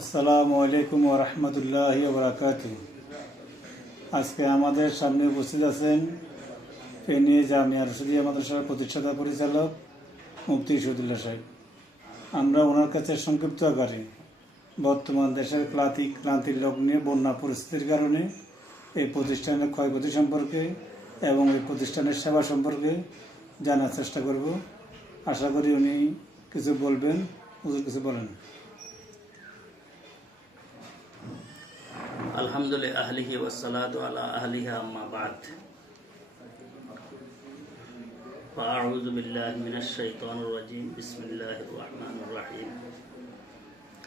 আসসালামু আলাইকুম ওয়া রাহমাতুল্লাহি ওয়া বারাকাতুহু। আজকে আমাদের সামনে উপস্থিত আছেন ফেনী জামিয়া রশিদিয়া মাদ্রাসার প্রতিষ্ঠাতা পরিচালক মুফতি শহীদুল্লাহ সাহেব। আমরা ওনার কাছে সংক্ষিপ্ত আকারে বর্তমান দেশের ক্লান্তির লগ্নে বন্যা পরিস্থিতির কারণে এই প্রতিষ্ঠানের ক্ষয়ক্ষতি সম্পর্কে এবং এই প্রতিষ্ঠানের সেবা সম্পর্কে জানার চেষ্টা করব। আশা করি উনি কিছু বলবেন। হুজুর কিছু বলেন। আলহামদুলিল্লাহ আহলিহি ওয়াসসালাতু আলা আহলিহা আম্মা বা'দ ফাআউযু বিল্লাহি মিনাশ শাইতানির রাজীম বিসমিল্লাহির রাহমানির রাহিম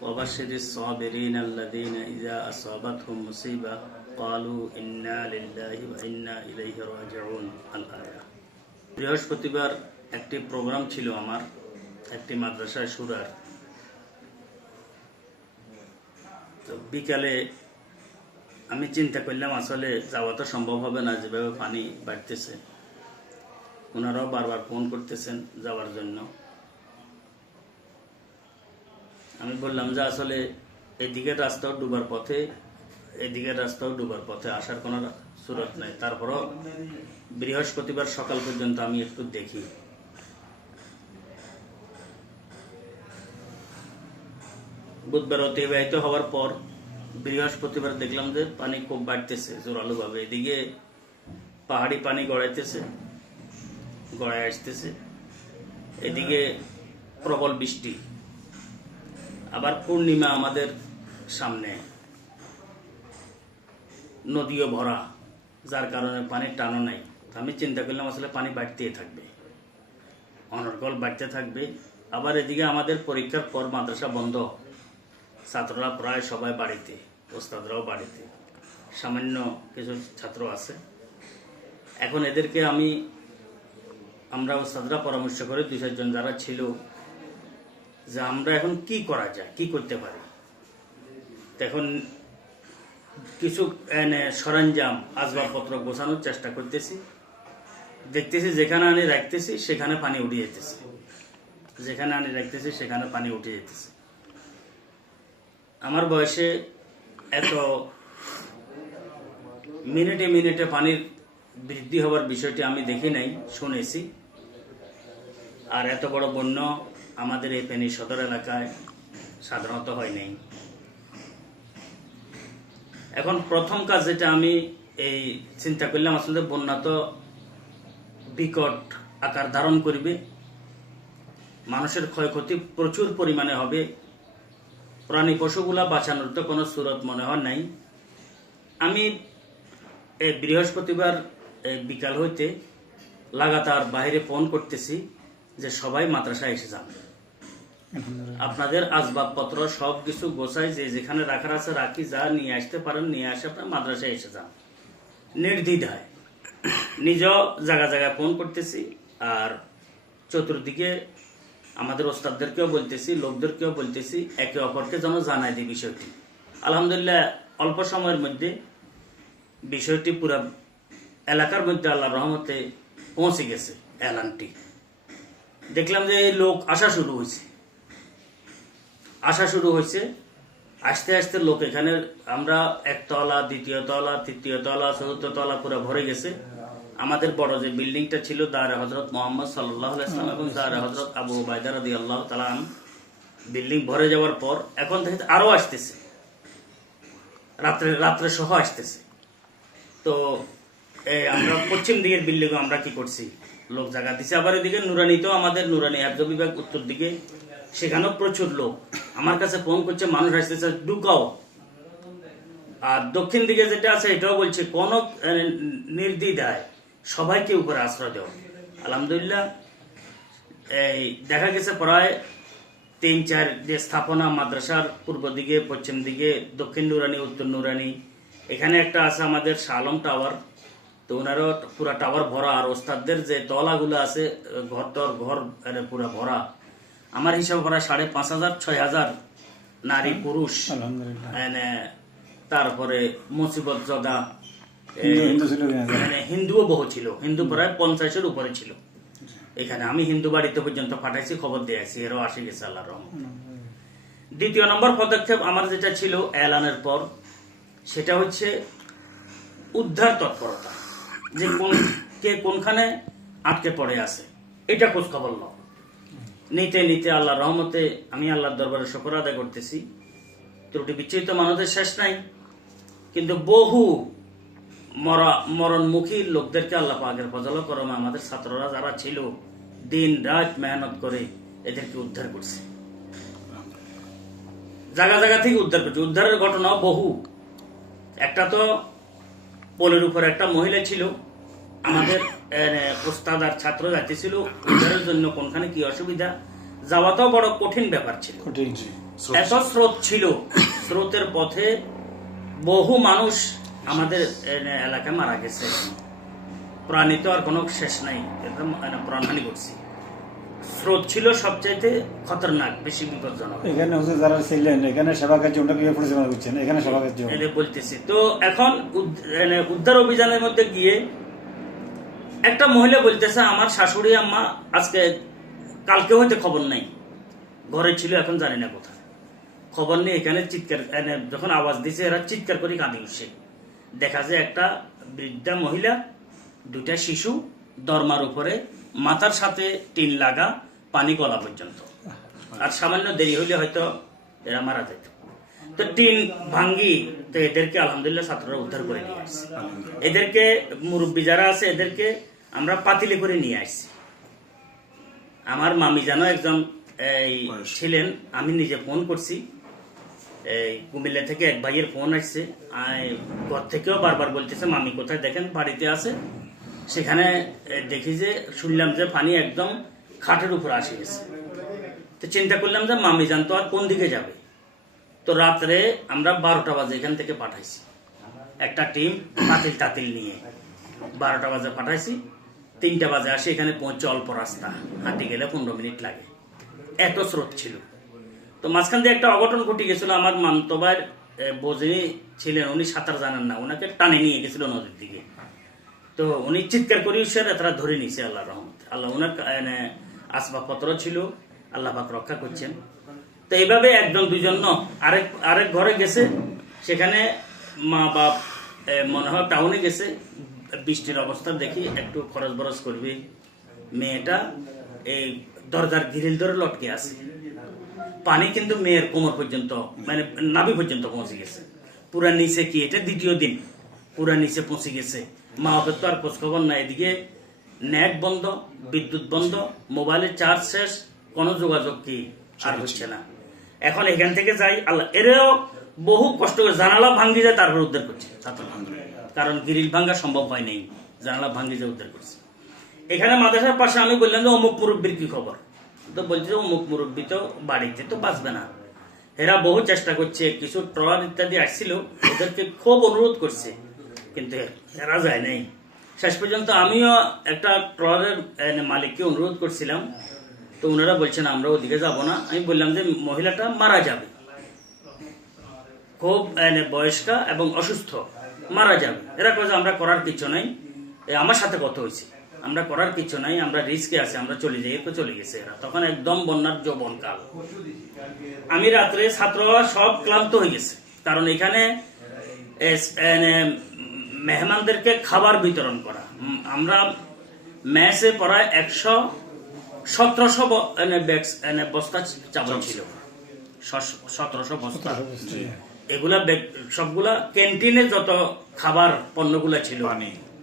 ওয়া বাশশিরিস সাবিরিনা আল্লাযীনা ইযা আসাবাতহুম মুসিবা ক্বালু ইন্না লিল্লাহি ওয়া ইন্না ইলাইহি রাজিউন। আল আয়া। বৃহস্পতিবার একটি প্রোগ্রাম ছিল আমার একটি মাদ্রাসায় সুরার। তো বিকালে আমি চিন্তা করলাম আসলে যাওয়া তো সম্ভব হবে না, যেভাবে পানি বাড়তেছে। ওনারাও বারবার ফোন করতেছেন যাওয়ার জন্য। আমি বললাম যে আসলে এদিকের রাস্তাও ডুবার পথে আসার কোনো সুরত নাই। তারপরও বৃহস্পতিবার সকাল পর্যন্ত আমি একটু দেখি। বুধবার অতিবাহিত হওয়ার পর বৃহস্পতিবার দেখলাম যে পানি খুব বাড়তেছে জোরালো ভাবে। এদিকে পাহাড়ি পানি গড়ায় আসতেছে, এদিকে প্রবল বৃষ্টি, আবার পূর্ণিমা আমাদের সামনে, নদীও ভরা, যার কারণে পানির টানও নাই। আমি চিন্তা করলাম আসলে পানি বাড়তেই থাকবে, অনর্গল বাড়তে থাকবে। আবার এদিকে আমাদের পরীক্ষার পর মাদ্রাসা বন্ধ, ছাত্ররা প্রায় সবাই বাড়িতে, ওস্তাদরাও বাড়িতে, সামান্য কিছু ছাত্র আছে। এখন এদেরকে আমরা ওস্তাদরা পরামর্শ করে 2-4 জন যারা ছিল যে আমরা এখন কি করা যায়, কি করতে পারি। এখন কিছু সরঞ্জাম আসবাবপত্র গোছানোর চেষ্টা করতেছি। দেখতেছি যেখানে আমি রাখতেছি সেখানে পানি উঠে যেতেছে, আমার বয়সে এত মিনিটে পানির বৃদ্ধি হওয়ার বিষয়টি আমি দেখি নাই, শুনেছি। আর এত বড় বন্যা আমাদের এই ফেনী সদর এলাকায় সাধারণত হয় নাই। এখন প্রথম কাজ যেটা আমি এই চিন্তা করলাম, আসলে বন্যা তো বিকট আকার ধারণ করবে, মানুষের ক্ষয়ক্ষতি প্রচুর পরিমাণে হবে, প্রাণী পশুগুলা বাঁচানোর তো কোনো সুরত মনে হয় নাই। আমি এই বৃহস্পতিবার বিকাল হইতে লাগাতার বাইরে ফোন করতেছি যে সবাই মাদ্রাসায় এসে যান, আপনাদের আসবাবপত্র সব কিছু গোছাই, যে যেখানে রাখার আছে রাখি, যা নিয়ে আসতে পারেন নিয়ে আসে, আপনার মাদ্রাসায় এসে যান নির্দ্বিধায়। নিজ জায়গায় ফোন করতেছি, আর চতুর্দিকে আমাদের ওস্তাদদেরকেও বলতেছি, লোকদেরকেও বলতেছি, একে অপরকে যেন জানাই দিই বিষয়টি। আলহামদুলিল্লাহ অল্প সময়ের মধ্যে বিষয়টি পুরা এলাকার মধ্যে আল্লাহর রহমতে পৌঁছে গেছে এলানটি। দেখলাম যে এই লোক আসা শুরু হয়েছে। আস্তে আস্তে লোক এখানে, আমরা একতলা, দ্বিতীয় তলা, তৃতীয় তলা, চতুর্থ তলা পুরা ভরে গেছে। আমাদের বড় যে বিল্ডিংটা ছিল দারে হযরত মুহাম্মদ সাল্লাল্লাহু আলাইহি ওয়াসাল্লাম এবং দারে হযরত আবু উবাইদা রাদিয়াল্লাহু তাআলা আনহু, বিল্ডিং ভরে যাওয়ার পর এখন থেকে আরো আসতেছে, রাত্রে সহ আসতেছে। তো আমরা পশ্চিম দিকের বিল্ডিং আমরা কি করছি, লোক জায়গা দিচ্ছে। আবার এদিকে নুরানিতেও, আমাদের নুরানি হেফজ বিভাগ উত্তর দিকে, সেখানেও প্রচুর লোক আমার কাছে ফোন করছে, মানুষ আসতেছে, ঢুকাও। আর দক্ষিণ দিকে যেটা আছে এটাও বলছে কোন নির্দ্বিধায় সবাইকে উপরে আশ্রয় দেওয়া। আলহামদুলিল্লাহ এই দেখা গেছে প্রায় 3-4 যে স্থাপনা মাদ্রাসার পূর্ব দিকে, পশ্চিম দিকে, দক্ষিণ নুরানি, উত্তর নুরানি, এখানে একটা আছে আমাদের শালম টাওয়ার, তো ওনারও পুরা টাওয়ার ভরা। আর ওস্তাদদের যে তলাগুলো আছে ঘর পুরা ভরা। আমার হিসাব করা 5,500-6,000 নারী পুরুষ, তারপরে মুসিবত জগা হিন্দুও বহু ছিল, হিন্দু প্রায় 50-এর উপরে ছিল এখানে। আমি হিন্দু বাড়িতে পর্যন্ত পাঠাইছি, খবর দিয়ে আসছি, এরাও আসে গেছে আল্লাহর রহমতে। দ্বিতীয় নম্বর পদক্ষেপ আমার যেটা ছিল এলানের পর, সেটা হচ্ছে উদ্ধার তৎপরতা, যে কে কোনখানে আটকে পড়ে আছে এটা খোঁজ খবর নাও। নিতে নিতে আল্লাহর রহমতে আমি আল্লাহর দরবারে শুকর আদায় করতেছি, ত্রুটি বিচ্ছিন্ন মানুষের শেষ নাই, কিন্তু বহু মরণমুখী লোকদেরকে আল্লাহ পাকের ফজল করমে আমাদের ছাত্ররা যারা ছিল দিন রাত মেহনত করে এদেরকে উদ্ধার করছে, জায়গা জায়গা থেকে উদ্ধার করছে। উদ্ধারের ঘটনা বহু। একটা তো পোলের উপর একটা মহিলা ছিল, আমাদের ওস্তাদ আর ছাত্র যাইতেছিল উদ্ধারের জন্য, কোনখানে কি অসুবিধা, যাওয়াটাও বড় কঠিন ব্যাপার ছিল। এত স্রোত ছিল, স্রোতের পথে বহু মানুষ আমাদের এলাকায় মারা গেছে। প্রাণী তো আর কোনো শেষ নাই, একদম প্রাণহানি করছি। স্রোত ছিল সবচাইতে খতরনাক, বেশি বিপজ্জনক। এখানে যারা ছিলেন এখানে সেবা কার্য পরিচালনা করছেন, এখানে সেবা কার্য বলতেছি তো। এখন উদ্ধার অভিযানের মধ্যে গিয়ে একটা মহিলা বলতেছে, আমার শাশুড়ি আম্মা আজকে কালকে হইতে খবর নাই, ঘরে ছিল, এখন জানি না কোথায়। খবর নেই, এখানে চিৎকার, যখন আওয়াজ দিছে এরা চিৎকার করে কাঁদি উঠছে। দেখা যায় একটা বৃদ্ধা মহিলা, দুটা শিশু, দরমার উপরে, মাথার সাথে টিন লাগা, পানি গলা পর্যন্ত। আর সামান্য দেরি হইলে হয়তো এরা মারা যেত। তো টিন ভাঙ্গি, তো এদেরকে আলহামদুলিল্লাহ ছাত্ররা উদ্ধার করে নিয়ে আসছে। এদেরকে মুরব্বী যারা আছে এদেরকে আমরা পাতিলে করে নিয়ে আসছি। আমার মামি জানো একজন ছিলেন, আমি নিজে ফোন করছি, এই কুমিল্লা থেকে এক ভাইয়ের ফোন আসছে, ঘর থেকেও বারবার বলতেছে মামি কোথায়, দেখেন বাড়িতে আছে। সেখানে দেখি যে শুনলাম যে পানি একদম খাটের উপর আসে গেছে। তো চিন্তা করলাম যে মামি জান তো আর কোন দিকে যাবে। তো রাত্রে আমরা 12টা বাজে এখান থেকে পাঠাইছি একটা টিম, তাতিল নিয়ে 12টা বাজে পাঠাইছি। 3টা বাজে আসে এখানে পৌঁছে, অল্প রাস্তা, হাঁটি গেলে 15 মিনিট লাগে, এত স্রোত ছিল। তো মাঝখান দিয়ে একটা অঘটন ঘটে গেছিল। আমার মামতোবার বজিনী ছিলেন, উনি সাঁতার জানেন না, ওনাকে টানে নিয়ে গেছিল নদীর দিকে। তো উনি চিৎকার করে তারা ধরে নিয়েছে আল্লাহর রহমতে। আল্লাহ ওনার আসবাবপত্র ছিল, আল্লাহ পাক রক্ষা করছেন। তো এইভাবে একজন দুজন আরেক ঘরে গেছে, সেখানে মা বাপ মনে হয় টাউনে গেছে, বৃষ্টির অবস্থা দেখি একটু খরচ বরচ করবে। মেয়েটা এই দরজার গ্রিল ধরে লটকে আছে, পানি কিন্তু মেয়ের কোমর পর্যন্ত, মানে নাভি পর্যন্ত পৌঁছে গেছে। পুরা নিচে কি, এটা দ্বিতীয় দিন, পুরা নিচে পৌঁছে গেছে। মা বাপের তো আর খোঁজখবর নাই, এদিকে নেট বন্ধ, বিদ্যুৎ বন্ধ, মোবাইলের চার্জ শেষ, কোনো যোগাযোগ কি আর হচ্ছে না। এখন এখান থেকে যাই, আল্লাহ এরাও বহু কষ্ট করে জানালা ভাঙ্গি যায়, তারপর উদ্ধার করছে, কারণ গ্রিল ভাঙ্গা সম্ভব হয় নাই, জানালা ভাঙ্গি যায় উদ্ধার করছে। এখানে মাদ্রাসার পাশে আমি বললাম যে অমুক মুরব্বীর কি খবর, তো বলছে অমুক মুরব্বী তো বাড়িতে তো বাঁচবে না। এরা বহু চেষ্টা করছে, কিছু ট্রলার ইত্যাদি আসছিল, ওদেরকে খুব অনুরোধ করছে, কিন্তু এরা যায় নাই। শেষ পর্যন্ত আমিও একটা ট্রলারের মালিককে অনুরোধ করছিলাম, তো ওনারা বলছেন আমরা ওদিকে যাব না। আমি বললাম যে মহিলাটা মারা যাবে, খুব বয়স্কা এবং অসুস্থ, মারা যাবে। এরা কয়ে আমরা করার কিছু নাই, আমার সাথে কথা হয়েছে, আমরা করার কিছু নাই, আমরা রিস্কে আছি, আমরা চলে যাই। তো চলে গেছে এরা, তখন একদম বন্যার যৌবন কাল। আমি রাত্রে ছাত্ররা সব ক্লান্ত হয়ে গেছে, কারণ এখানে মেহমানদেরকে খাবার বিতরণ করা। আমরা ম্যাচে প্রায় 117 বস্তা চাবল ছিল, 1700 বস্তা। এগুলা সবগুলা ক্যান্টিনে যত খাবার পণ্যগুলা ছিল,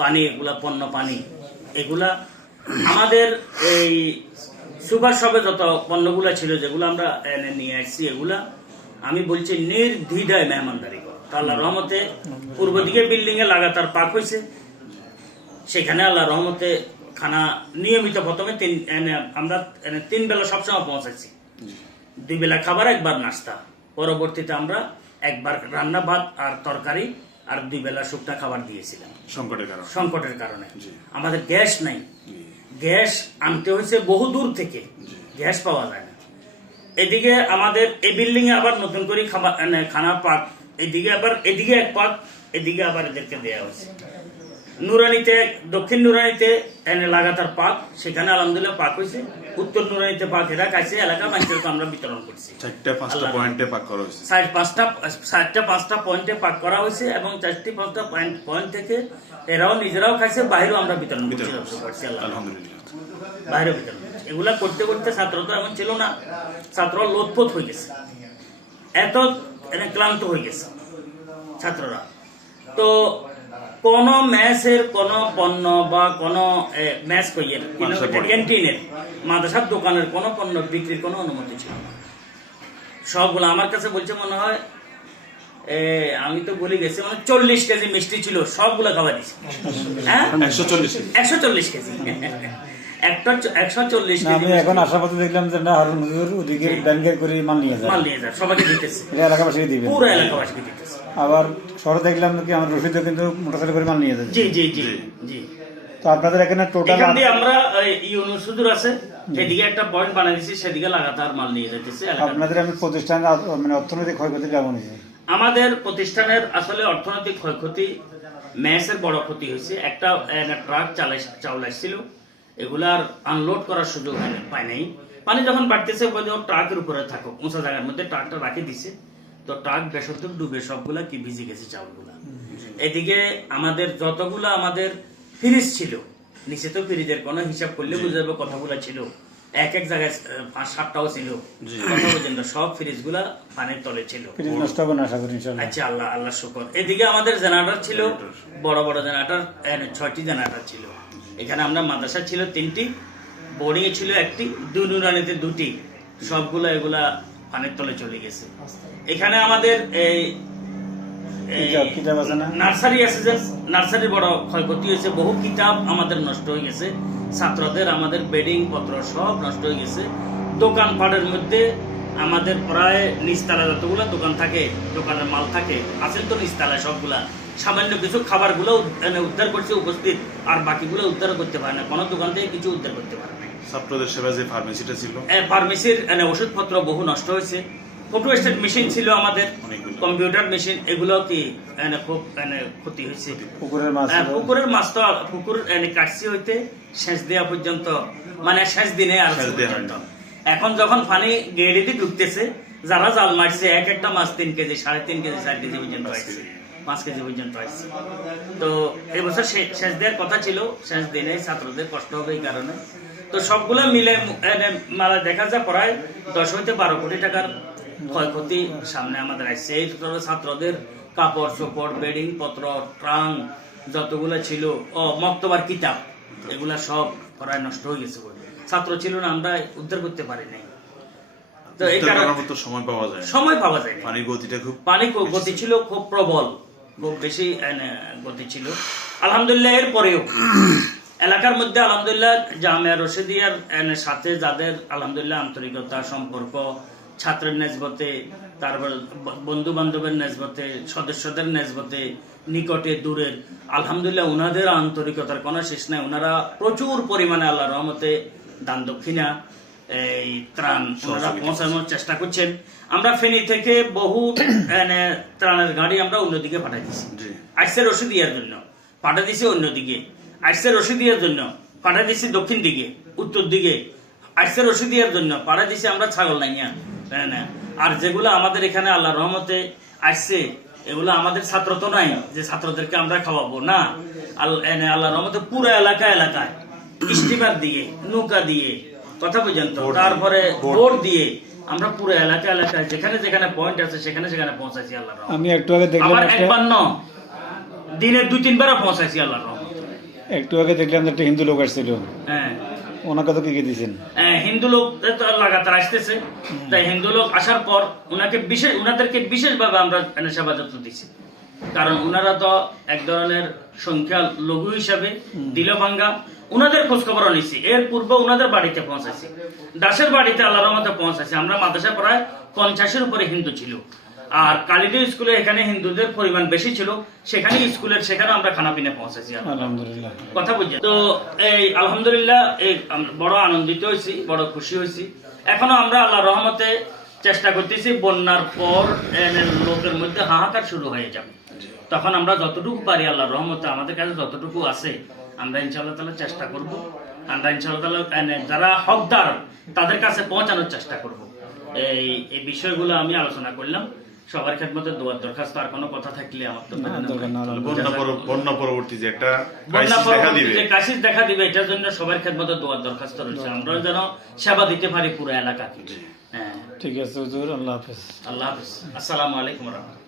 পানি, এগুলা পণ্য পানি, এগুলা আমাদের এই সুপার শপে যত পণ্যগুলা ছিল, যেগুলো আমরা নিয়ে আসছি, এগুলা আমি বলছি নির্দ্বিধায় মেহমানদারি কর। আল্লাহ রহমতে পূর্ব দিকে বিল্ডিং এ লাগাতার পাক হয়েছে, সেখানে আল্লাহ রহমতে খানা নিয়মিত, প্রথমে আমরা 3 বেলা সবসময় পৌঁছাচ্ছি, 2 বেলা খাবার, 1 বার নাস্তা। পরবর্তীতে আমরা 1 বার রান্না, ভাত আর তরকারি, আর 2 বেলা শুকনা খাবার দিয়েছিলাম সংকটের কারণে। আমাদের গ্যাস নাই, গ্যাস আনতে হয়েছে বহু দূর থেকে, গ্যাস পাওয়া যায় না। এদিকে আমাদের এই বিল্ডিং এ আবার নতুন করে খানা পাক, এদিকে 1 পাক, এদিকে আবার এদেরকে দেওয়া হয়েছে। নুরানিতে, দক্ষিণ নুরানিতে এনে লাগাতার পাক, সেখানে আলহামদুলিল্লাহ পাক হয়েছে। উত্তর নুরানিতে পাক এরা খাইছে, এলাকার মানুষদেরকে আমরা বিতরণ করছি। 4-5টা পয়েন্টে পাক করা হয়েছে। 4-5টা পয়েন্টে পাক করা হয়েছে এবং 4-5টা পয়েন্ট থেকে এরাও নিজেরাও খাইছে, বাইরেও আমরা বিতরণ করছি। আলহামদুলিল্লাহ, বাইরে বিতরণ করছি। এগুলা করতে করতে ছাত্র তো এমন ছিল না, ছাত্র লোটপোট হয়ে গেছে, এত ক্লান্ত হয়ে গেছে ছাত্ররা। তো কোন ম্যাচের কোন পণ্য বা কোন ম্যাচ কইয়ের ক্যান্টিনের মাদ্রাসার দোকানের কোন পণ্য বিক্রির কোনো অনুমতি ছিল না। সবগুলো আমার কাছে বলছে মনে হয় আমি তো বলে গেছি, মানে 40 কেজি মিষ্টি ছিল, সবগুলো খাওয়া দিচ্ছে। হ্যাঁ, 140 কেজি। একটা 140 না, আমি কেজি এখন আশাবাদী দেখলাম যে না, হারুন হুজুর ওদিকে ব্যাংকের করে মাল নিয়ে যায়, সবাইকে দিতেছে, এটা এলাকাবাসীকে দিবেন, পুরো এলাকাবাসীকে দিতেছে। আবার শহরে দেখলাম কি আমার রশিদও কিন্তু মোটরসাইকেল করে মাল নিয়ে যাচ্ছে। জি জি জি জি। তো আপনাদের এখানে টোটাল এখান দিয়ে আমরা ইউনুস হুজুর আছে, সেদিকে একটা পয়েন্ট বানিয়ে দিচ্ছি, সেদিকে লাগাতার মাল নিয়ে যেতেছে। আপনাদের আমি প্রতিষ্ঠান মানে অর্থনৈতিক ক্ষয়ক্ষতি কেমন হয়েছে? আমাদের প্রতিষ্ঠানের আসলে অর্থনৈতিক ক্ষয়ক্ষতি, ম্যাচের বড় ক্ষতি হয়েছে। একটা ট্রাক চাউল আসছিল, এগুলার আনলোড করার সুযোগ পায় নাই। পানি যখন বাড়তেছে ট্রাকের উপরে থাকো, উঁচা জায়গার মধ্যে ট্রাকটা রাখে দিছে, তো ট্রাক বেসরকার ডুবে সবগুলা কি ভিজে গেছে চাউলগুলা। এদিকে আমাদের যতগুলা আমাদের ফ্রিজ ছিল, নিচে তো ফ্রিজের কোনো হিসাব করলে বুঝে যাবে কতগুলা ছিল, এক এক জায়গায় 5-7টাও ছিল, কথা পর্যন্ত সব ফ্রিজ গুলা পানির তলে ছিল। নষ্ট হবে না আশা করি ইনশাআল্লাহ। আচ্ছা, আল্লাহ শুকর। এদিকে আমাদের জেনারেটর ছিল, বড় বড় জেনারেটর, 6টি জেনারেটর ছিল। এখানে আমরা মাদ্রাসা ছিল 3টি, বোর্ডিং ছিল 1টি, দুই নুরানিতে 2টি, সবগুলা এগুলা পানির তলে চলে গেছে। এখানে আমাদের এই নার্সারি আছে, যে নার্সারির বড় ক্ষয়ক্ষতি হয়েছে, বহু কিতাব আমাদের নষ্ট হয়ে গেছে, ছাত্রদের আমাদের বেডিং পত্র সব নষ্ট হয়ে গেছে। দোকানপাটের মধ্যে আমাদের প্রায় নিচতলা যতগুলো দোকান থাকে, দোকানের মাল থাকে, আছেন তো নিচতলায় সবগুলা, সামান্য কিছু খাবারগুলো উদ্ধার করছে উপস্থিত, আর বাকিগুলো উদ্ধার করতে পারে না, কোনো দোকান থেকে কিছু উদ্ধার করতে পারে না। ছাত্রদের সেবা যে ফার্মেসিটা ছিল, ফার্মেসির ওষুধপত্র বহু নষ্ট হয়েছে। ফটো স্টেট মেশিন ছিল আমাদের, কম্পিউটার মেশিন, এগুলো কি খুব ক্ষতি হয়েছে। পুকুরের মাছ তো পুকুর কাটছি হইতে শেষ দেওয়া পর্যন্ত, মানে শেষ দিনে আর পর্যন্ত। এখন যখন পানি গেড়ে ঢুকতেছে, যারা জাল মারছে এক একটা মাছ 3 কেজি, 3.5 কেজি, 4 কেজি পর্যন্ত আসছে, 5 কেজি পর্যন্ত আসছে। তো এবছর শেষ দেওয়ার কথা ছিল, শেষ দিনে ছাত্রদের কষ্ট হবে এই কারণে। তো সবগুলো মিলে মেলা দেখা যায় প্রায় 10 হইতে 12 কোটি টাকার ক্ষয়ক্ষতি সামনে আমাদের আসছে। এই ছাত্রদের কাপড় চোপড়, বেডিং পত্র, ট্রাং যতগুলো ছিল, মক্তবার কিতাব, এগুলা সব প্রায় নষ্ট হয়ে গেছে। ছাত্র ছিল না, আমরা উদ্ধার করতে পারি নাই। তো এই কারণে সময় পাওয়া যায় না। পানি গতি ছিল খুব প্রবল, খুব বেশি গতি ছিল। আলহামদুলিল্লাহ এরপরেও এলাকার মধ্যে আলহামদুলিল্লাহ জামিয়া রশিদিয়ার সাথে যাদের আলহামদুলিল্লাহ আন্তরিকতা, সম্পর্ক, ছাত্রের নেসবতে, তারপর বন্ধু বান্ধবের নেসবতে, সদস্যদের নেসবতে, নিকটে দূরের, আলহামদুলিল্লাহ উনাদের আন্তরিকতার কোনো শেষ নাই। ওনারা প্রচুর পরিমাণে আল্লাহ রহমতে দান দক্ষিণা, এই ত্রাণ ওনারা পৌঁছানোর চেষ্টা করছেন। আমরা ফেনী থেকে বহু ত্রাণের গাড়ি আমরা অন্যদিকে পাঠাই দিচ্ছি, আসছে রশিদিয়ার জন্য পাঠাই দিচ্ছি, অন্যদিকে আসছে রশিদিয়ার জন্য পাঠাই দিচ্ছি, দক্ষিণ দিকে, উত্তর দিকে আসছে রশিদিয়ার জন্য পাঠাই দিচ্ছি আমরা ছাগল নাইয়া। আর যেগুলো আমাদের এখানে আল্লাহ রহমতে আসছে, এগুলো আমাদের ছাত্র তো নাই যে ছাত্রদেরকে আমরা খাওয়াবো না। আল্লাহ রহমতে পুরো এলাকায় স্টিমার দিয়ে, নৌকা দিয়ে, কথা পর্যন্ত, তারপরে বোট দিয়ে আমরা পুরো এলাকায় যেখানে যেখানে পয়েন্ট আছে সেখানে সেখানে পৌঁছাইছি আল্লাহ রহমতে। আমি একটু আগে দেখলাম একবার দিনে 2-3 বার পৌঁছাইছি আল্লাহ রহমতে। একটু আগে দেখলাম একটা হিন্দু লোক আসছিল, হ্যাঁ, ওনাকে তো কি দিয়েছেন? হিন্দু লোক তো লাগাতার আসতেছে, তাই হিন্দু লোক আসার পর উনাদেরকে বিশেষভাবে আমরা সেবা যত্ন দিচ্ছি, কারণ উনারা তো এক ধরনের সংখ্যা লঘু হিসাবে দিল ভাঙ্গা, উনাদের খোঁজ খবরও নিচ্ছি। এর পূর্বে উনাদের বাড়িতে পৌঁছাইছি, দাসের বাড়িতে আল্লাহর রহমতে পৌঁছাইছি। আমরা মাদ্রাসায় প্রায় 50-এর উপরে হিন্দু ছিল, আর কালিদী স্কুলে এখানে হিন্দুদের পরিমাণ বেশি ছিল, সেখানে সেখানে আমরা খানা পিনা পৌঁছাইছি আলহামদুলিল্লাহ, কথা বুঝছি। তো এই আলহামদুলিল্লাহ বড় আনন্দিত হয়েছি, বড় খুশি হয়েছি। এখনো আমরা আল্লাহর রহমতে চেষ্টা করতেছি, বন্যার পর লোকের মধ্যে হাহাকার শুরু হয়ে যাবে। তখন আমরা যতটুকু পারি আল্লাহর রহমতে আমাদের কাছে যতটুকু আছে আমরা ইনশাআল্লাহ তাআলা চেষ্টা করব। আমরা ইনশাআল্লাহ তাআলা যারা হকদার তাদের কাছে পৌঁছানোর চেষ্টা করব। এই বিষয়গুলো আমি আলোচনা করলাম। সবার খেদমতে দোয়ার দরখাস্ত। আর কোনো কথা থাকলে আমার তো বন্যা পরবর্তী যে একটা বন্যা ক্রাইসিস দেখা দিবে, পরবর্তী যে ক্রাইসিস দেখা দিবে এটার জন্য সবার খেদমতে দোয়ার দরখাস্ত রয়েছে। আমরা যেন সেবা দিতে পারি পুরো এলাকাকে। হ্যাঁ, ঠিক আছে হুজুর, আল্লাহ হাফেজ। আল্লাহ হাফেজ। আসসালামু আলাইকুম ওয়া রাহমাতুল্লাহ।